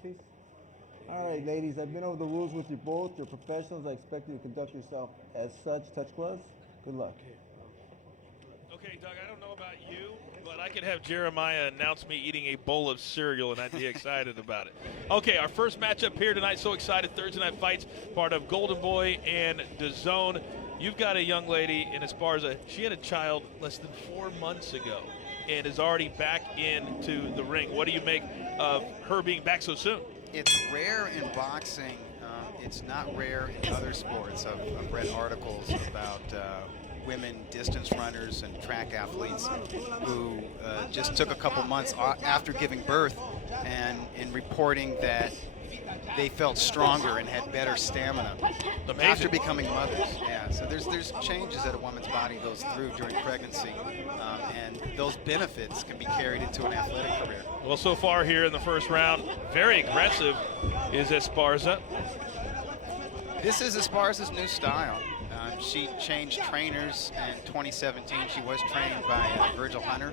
please. All right, ladies, I've been over the rules with you both. You're professionals. I expect you to conduct yourself as such. Touch gloves. Good luck. Okay, Doug, I don't know about you, but I could have Jeremiah announce me eating a bowl of cereal, and I'd be excited about it. Okay, our first matchup here tonight. So excited. Thursday Night Fights, part of Golden Boy and DAZN. You've got a young lady in Esparza. She had a child less than 4 months ago and is already back into the ring. What do you make of her being back so soon? It's rare in boxing. It's not rare in other sports. I've read articles about women distance runners and track athletes who just took a couple months after giving birth and in reporting that they felt stronger and had better stamina after becoming mothers. Yeah, so there's changes that a woman's body goes through during pregnancy, and those benefits can be carried into an athletic career. Well, so far here in the first round, very aggressive is Esparza. This is Esparza's new style. She changed trainers in 2017. She was trained by Virgil Hunter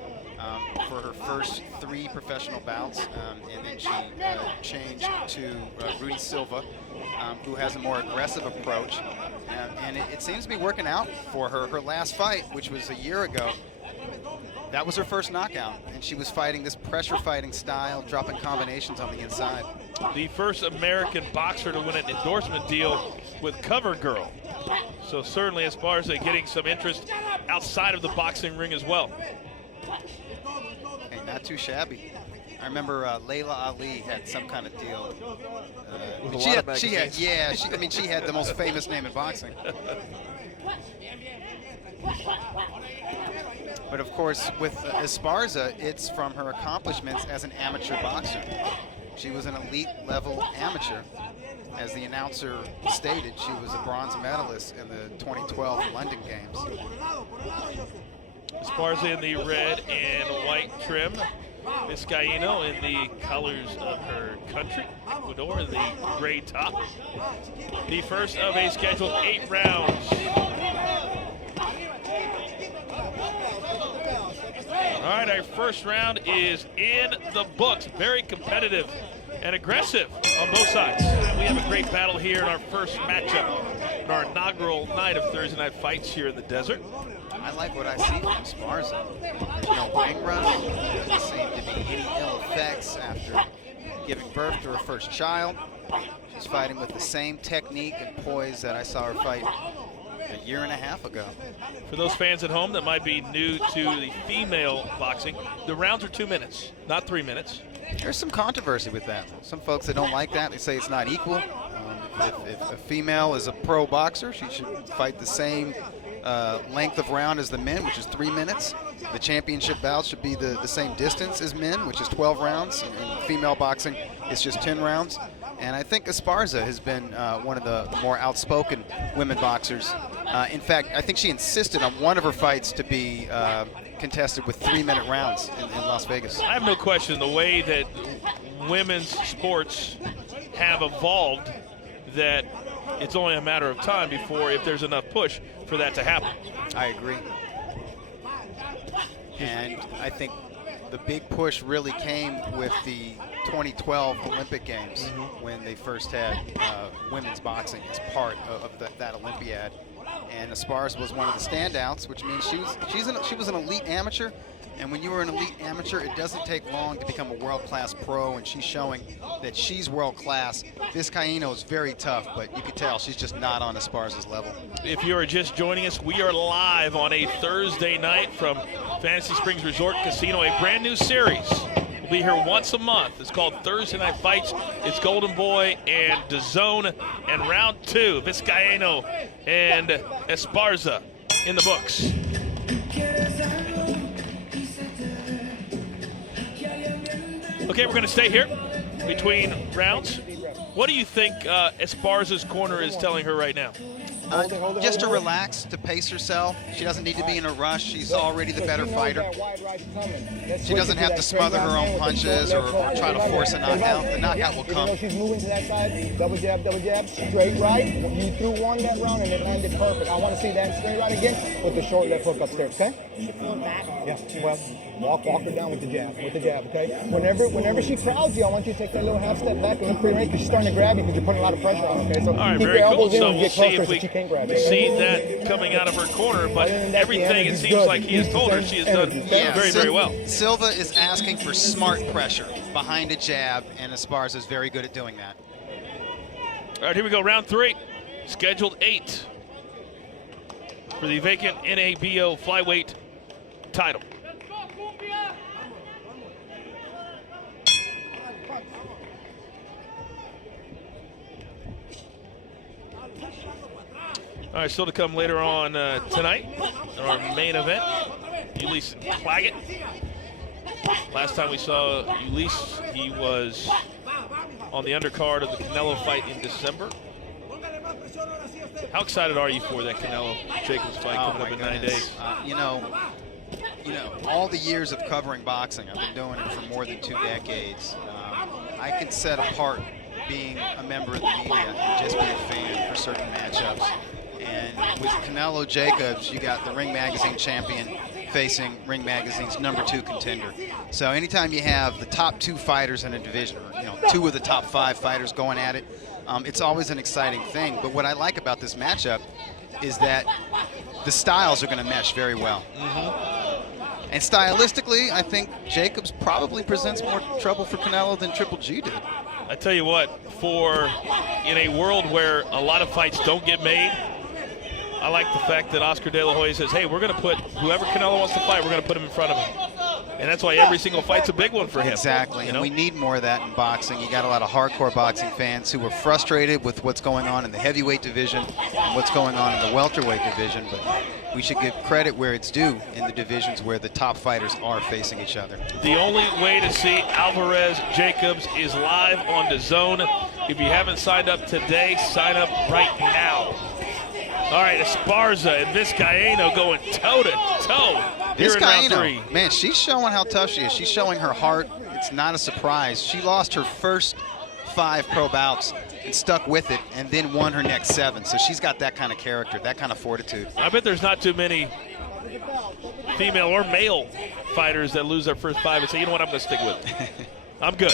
for her first 3 professional bouts, and then she changed to Rudy Silva, who has a more aggressive approach, and it seems to be working out for her. Her last fight, which was a year ago, that was her first knockout, and she was fighting this pressure fighting style, dropping combinations on the inside. The first American boxer to win an endorsement deal with CoverGirl. So certainly Esparza getting some interest outside of the boxing ring as well. Hey, not too shabby. I remember Layla Ali had some kind of deal. She had the most famous name in boxing. But of course, with Esparza, it's from her accomplishments as an amateur boxer. She was an elite level amateur. As the announcer stated, she was a bronze medalist in the 2012 London Games. Esparza in the red and white trim. Vizcaíno in the colors of her country. Ecuador in the gray top. The first of a scheduled 8 rounds. All right, our first round is in the books. Very competitive and aggressive on both sides. We have a great battle here in our first matchup in our inaugural night of Thursday Night Fights here in the desert. I like what I see from Esparza. There's no ring rust. There doesn't seem to be any ill effects after giving birth to her first child. She's fighting with the same technique and poise that I saw her fight a year and a half ago. For those fans at home that might be new to the female boxing, the rounds are 2 minutes, not 3 minutes. There's some controversy with that. Some folks that don't like that, they say it's not equal. If a female is a pro boxer, she should fight the same length of round as the men, which is 3 minutes. The championship bouts should be the same distance as men, which is 12 rounds. In female boxing, it's just 10 rounds. And I think Esparza has been one of the more outspoken women boxers. In fact, I think she insisted on one of her fights to be contested with 3-minute rounds in Las Vegas. I have no question the way that women's sports have evolved that it's only a matter of time before, if there's enough push, for that to happen. I agree. And I think the big push really came with the 2012 Olympic Games when they first had women's boxing as part of that Olympiad. And Esparza was one of the standouts, which means she was an elite amateur. And when you were an elite amateur, it doesn't take long to become a world-class pro, and she's showing that she's world-class. Vizcaíno is very tough, but you can tell she's just not on Esparza's level. If you are just joining us, we are live on a Thursday night from Fantasy Springs Resort Casino, a brand new series. We'll be here once a month. It's called Thursday Night Fights. It's Golden Boy and DAZN, and round 2, Vizcaíno and Esparza in the books. Okay, we're going to stay here between rounds. What do you think Esparza's corner is telling her right now? Just to relax, to pace herself. She doesn't need to be in a rush. She's already the better fighter. She doesn't have to smother her own punches or try to force a knockout. The knockout will come. She's moving to that side. Double jab, straight right. You threw one that round and it landed perfect. I want to see that straight right again with the short left hook upstairs, okay? Yeah, well, walk her down with the jab, okay? Whenever she crowds you, I want you to take that little half step back and look pretty right because she's starting to grab you because you're putting a lot of pressure on her, okay? So all right, keep very your cool. elbows in So and we'll get see closer if so we she can't grab you. see that coming out of her corner, but everything it seems like he has told her she has done very well. Silva is asking for smart pressure behind a jab, and Esparza is very good at doing that. All right, here we go, round 3. Scheduled 8 for the vacant NABO flyweight title. All right, still to come later on tonight in our main event, Ulysse Claggett. Last time we saw Ulysse, he was on the undercard of the Canelo fight in December. How excited are you for that Canelo-Jacobs fight coming up in 9 days? You know, all the years of covering boxing, I've been doing it for more than 2 decades. I can set apart being a member of the media and just be a fan for certain matchups. And with Canelo Jacobs, you got the Ring Magazine champion facing Ring Magazine's #2 contender. So anytime you have the top 2 fighters in a division, or 2 of the top 5 fighters going at it, it's always an exciting thing. But what I like about this matchup is that the styles are going to mesh very well. And stylistically, I think Jacobs probably presents more trouble for Canelo than Triple G did. I tell you what, in a world where a lot of fights don't get made, I like the fact that Oscar De La Hoya says, hey, we're going to put whoever Canelo wants to fight, we're going to put him in front of him. And that's why every single fight's a big one for him. Exactly, and we need more of that in boxing. You got a lot of hardcore boxing fans who are frustrated with what's going on in the heavyweight division and what's going on in the welterweight division, but we should give credit where it's due in the divisions where the top fighters are facing each other. The only way to see Alvarez Jacobs is live on DAZN. If you haven't signed up today, sign up right now. All right, Esparza and Vizcaíno going toe-to-toe here in round 3. Man, she's showing how tough she is. She's showing her heart. It's not a surprise. She lost her first 5 pro bouts and stuck with it and then won her next 7. So she's got that kind of character, that kind of fortitude. I bet there's not too many female or male fighters that lose their first 5 and say, you know what, I'm going to stick with it. I'm good.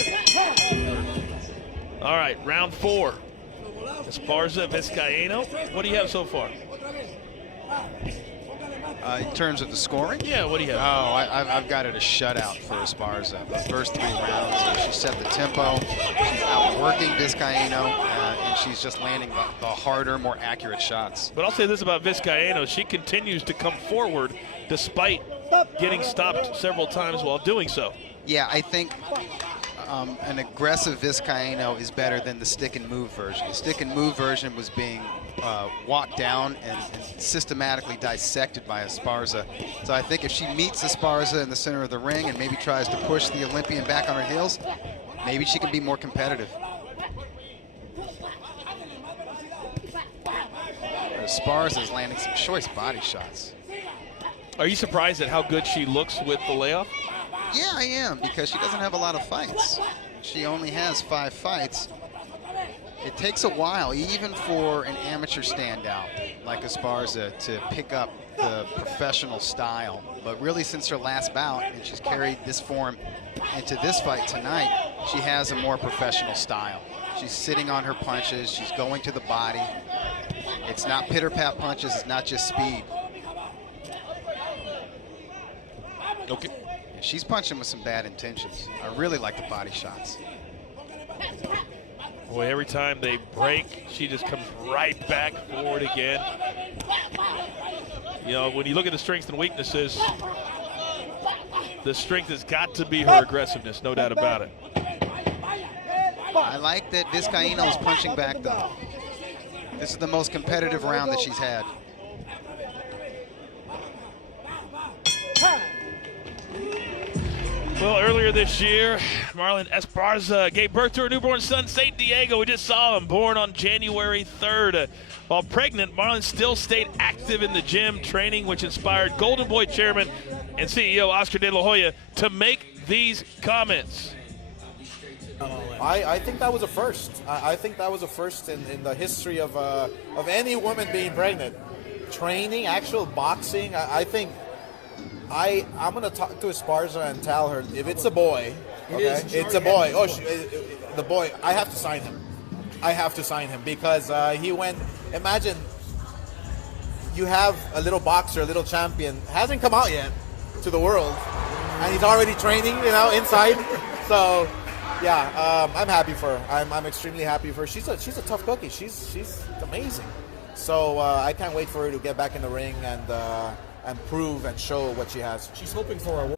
All right, round 4. Esparza, Vizcaíno. What do you have so far? In terms of the scoring? Yeah, what do you have? Oh, I've got it a shutout for Esparza. The first 3 rounds, she set the tempo. She's outworking Vizcaíno, and she's just landing the harder, more accurate shots. But I'll say this about Vizcaíno. She continues to come forward despite getting stopped several times while doing so. Yeah, I think an aggressive Vizcaíno is better than the stick and move version. The stick and move version was being walked down and systematically dissected by Esparza. So I think if she meets Esparza in the center of the ring and maybe tries to push the Olympian back on her heels, maybe she can be more competitive. Esparza is landing some choice body shots. Are you surprised at how good she looks with the layoff? Yeah, I am, because she doesn't have a lot of fights. She only has 5 fights. It takes a while, even for an amateur standout like Esparza, to pick up the professional style. But really, since her last bout, and she's carried this form into this fight tonight, she has a more professional style. She's sitting on her punches. She's going to the body. It's not pitter-pat punches. It's not just speed. Okay. She's punching with some bad intentions. I really like the body shots. Boy, every time they break, she just comes right back forward again. You know, when you look at the strengths and weaknesses, the strength has got to be her aggressiveness, no doubt about it. I like that Vizcaíno is punching back, though. This is the most competitive round that she's had. Well, earlier this year, Marlen Esparza gave birth to her newborn son, St. Diego. We just saw him, born on January 3rd. While pregnant, Marlen still stayed active in the gym, training, which inspired Golden Boy chairman and CEO Oscar De La Hoya to make these comments. I think that was a first. I think that was a first in the history of any woman being pregnant. Training, actual boxing. I think I'm going to talk to Esparza and tell her if it's a boy, okay, it's a boy. Oh, the boy, I have to sign him. I have to sign him because he went. Imagine you have a little boxer, a little champion, hasn't come out yet to the world, and he's already training, inside. So, yeah, I'm happy for her. I'm extremely happy for her. She's a tough cookie. She's amazing. So I can't wait for her to get back in the ring and prove and show what she has. She's hoping for a.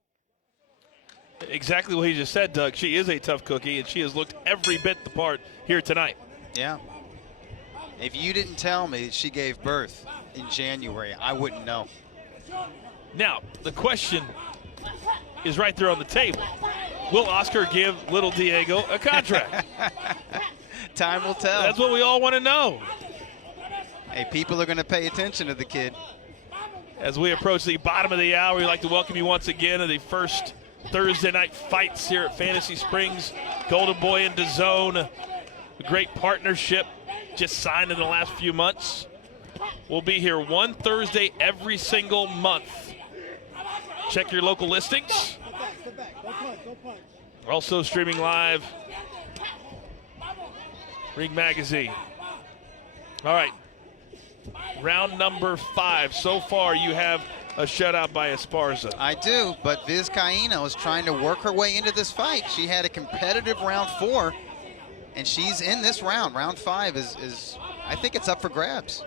Exactly what he just said, Doug. She is a tough cookie, and she has looked every bit the part here tonight. Yeah. If you didn't tell me she gave birth in January, I wouldn't know. Now, the question is right there on the table. Will Oscar give little Diego a contract? Time will tell. That's what we all want to know. Hey, people are going to pay attention to the kid. As we approach the bottom of the hour, we'd like to welcome you once again to the first Thursday night fights here at Fantasy Springs. Golden Boy and DAZN, a great partnership just signed in the last few months. We'll be here one Thursday every single month. Check your local listings. We're also streaming live. Ring Magazine. All right. Round number 5. So far, you have a shutout by Esparza. I do, but Vizcaíno is trying to work her way into this fight. She had a competitive round 4, and she's in this round. Round 5 is I think it's up for grabs.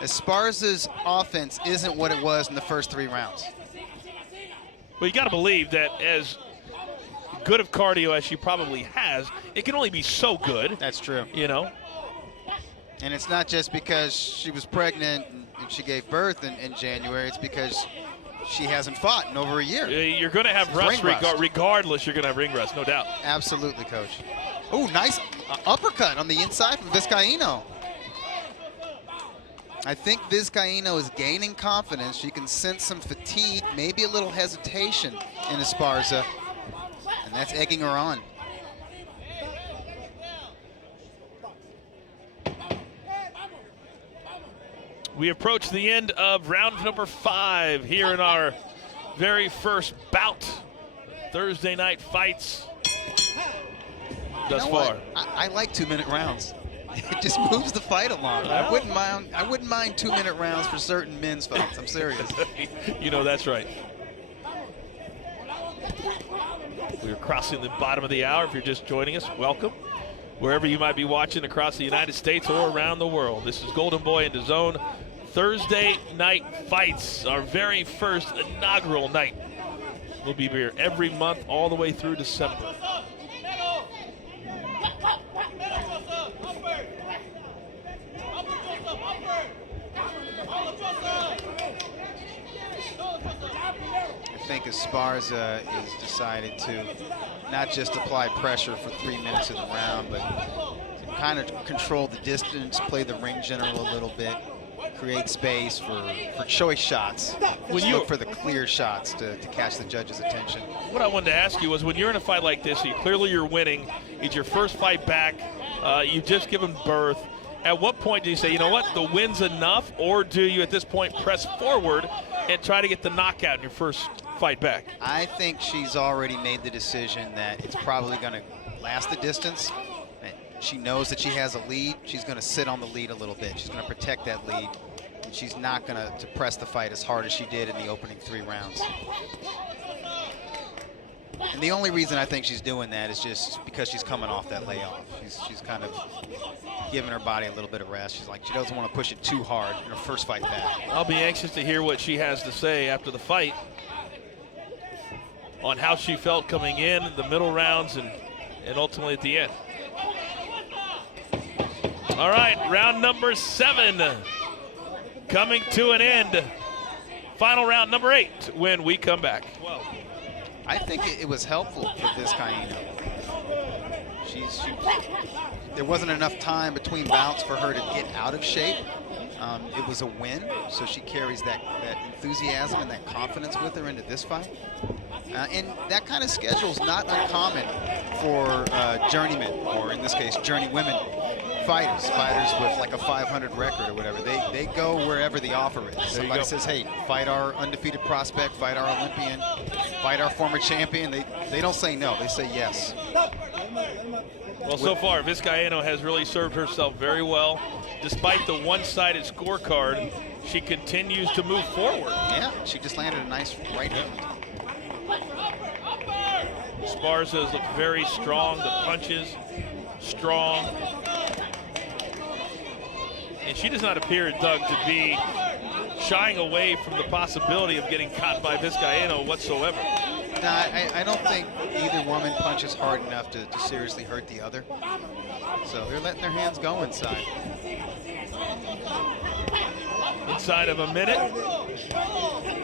Esparza's offense isn't what it was in the first 3 rounds. Well, you got to believe that as good of cardio as she probably has, it can only be so good. That's true. And it's not just because she was pregnant and she gave birth in January. It's because she hasn't fought in over a year. You're going to have rust, regardless. You're going to have ring rust, no doubt. Absolutely, Coach. Oh, nice uppercut on the inside from Vizcaíno. I think Vizcaíno is gaining confidence. She can sense some fatigue, maybe a little hesitation in Esparza, and that's egging her on. We approach the end of round number 5 here in our very first bout. Thursday night fights thus far. I like 2-minute rounds. It just moves the fight along. I wouldn't mind 2-minute rounds for certain men's fights. I'm serious. That's right. We're crossing the bottom of the hour. If you're just joining us, welcome. Wherever you might be watching across the United States or around the world. This is Golden Boy and DAZN Thursday night fights, our very first inaugural night. We'll be here every month all the way through December. I think Esparza is decided to not just apply pressure for 3 minutes of the round, but to kind of control the distance, play the ring general a little bit, create space for choice shots. When you look for the clear shots to catch the judge's attention. What I wanted to ask you was, when you're in a fight like this, you're winning, it's your first fight back, you've just given birth. At what point do you say, you know what, the win's enough, or do you at this point press forward and try to get the knockout in your first fight back? I think she's already made the decision that it's probably going to last the distance. She knows that she has a lead. She's going to sit on the lead a little bit. She's going to protect that lead. And she's not going to press the fight as hard as she did in the opening 3 rounds. And the only reason I think she's doing that is just because she's coming off that layoff. She's kind of giving her body a little bit of rest. She's like, she doesn't want to push it too hard in her first fight back. I'll be anxious to hear what she has to say after the fight on how she felt coming in the middle rounds and ultimately at the end. All right, round number 7 coming to an end. Final round number 8 when we come back. Well, I think it was helpful for Vizcaíno. There wasn't enough time between bouts for her to get out of shape. It was a win, so she carries that enthusiasm and that confidence with her into this fight. And that kind of schedule is not uncommon for journeymen, or in this case, journeywomen fighters with like a 500 record or whatever. They go wherever the offer is. Somebody says, hey, fight our undefeated prospect, fight our Olympian, fight our former champion. They don't say no, they say yes. Well, so far, Vizcaíno has really served herself very well. Despite the one-sided scorecard, she continues to move forward. Yeah, she just landed a nice right hand. Esparza's look very strong. The punches, strong. And she does not appear, Doug, to be shying away from the possibility of getting caught by Vizcaíno whatsoever. No, I don't think either woman punches hard enough to seriously hurt the other. So they're letting their hands go inside. Inside of a minute.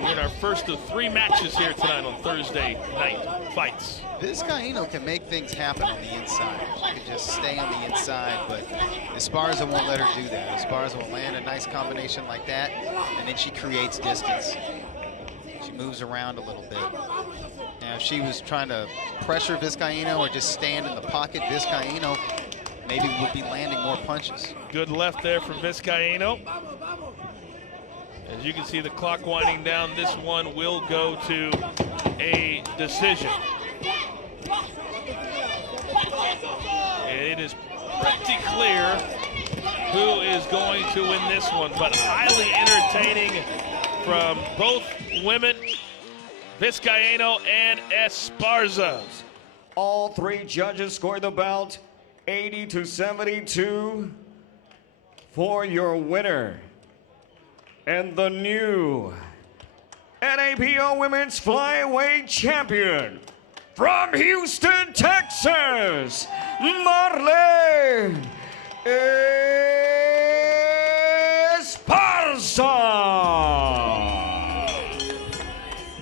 We're in our first of 3 matches here tonight on Thursday night fights. Vizcaíno can make things happen on the inside. She can just stay on the inside, but Esparza won't let her do that. Esparza will land a nice combination like that, and then she creates distance. She moves around a little bit. Now, if she was trying to pressure Vizcaíno or just stand in the pocket, Vizcaíno maybe would be landing more punches. Good left there from Vizcaíno. As you can see, the clock winding down. This one will go to a decision. And it is pretty clear who is going to win this one, but highly entertaining from both women, Vizcaíno and Esparza. All 3 judges scored the bout 80-72 for your winner. And the new NABO Women's Flyweight Champion from Houston, Texas, Marlen Esparza.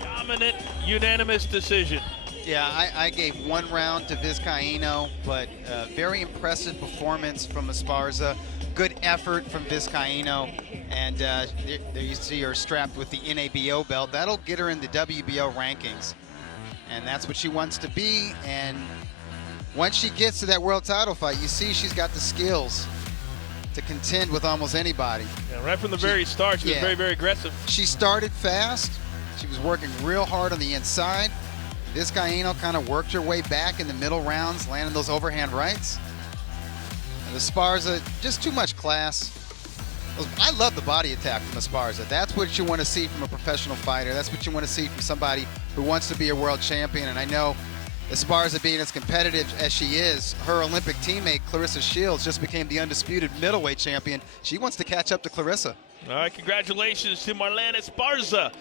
Dominant, unanimous decision. Yeah, I gave 1 round to Vizcaíno, but very impressive performance from Esparza. Good effort from Vizcaíno, and there you see her strapped with the NABO belt. That'll get her in the WBO rankings, and that's what she wants to be. And once she gets to that world title fight, you see she's got the skills to contend with almost anybody. Yeah, right from the very start, she was very, very aggressive. She started fast. She was working real hard on the inside. Vizcaíno kind of worked her way back in the middle rounds, landing those overhand rights. And Esparza, just too much class. I love the body attack from Esparza. That's what you want to see from a professional fighter. That's what you want to see from somebody who wants to be a world champion. And I know Esparza, being as competitive as she is, her Olympic teammate, Clarissa Shields, just became the undisputed middleweight champion. She wants to catch up to Clarissa. All right, congratulations to Marlen Esparza.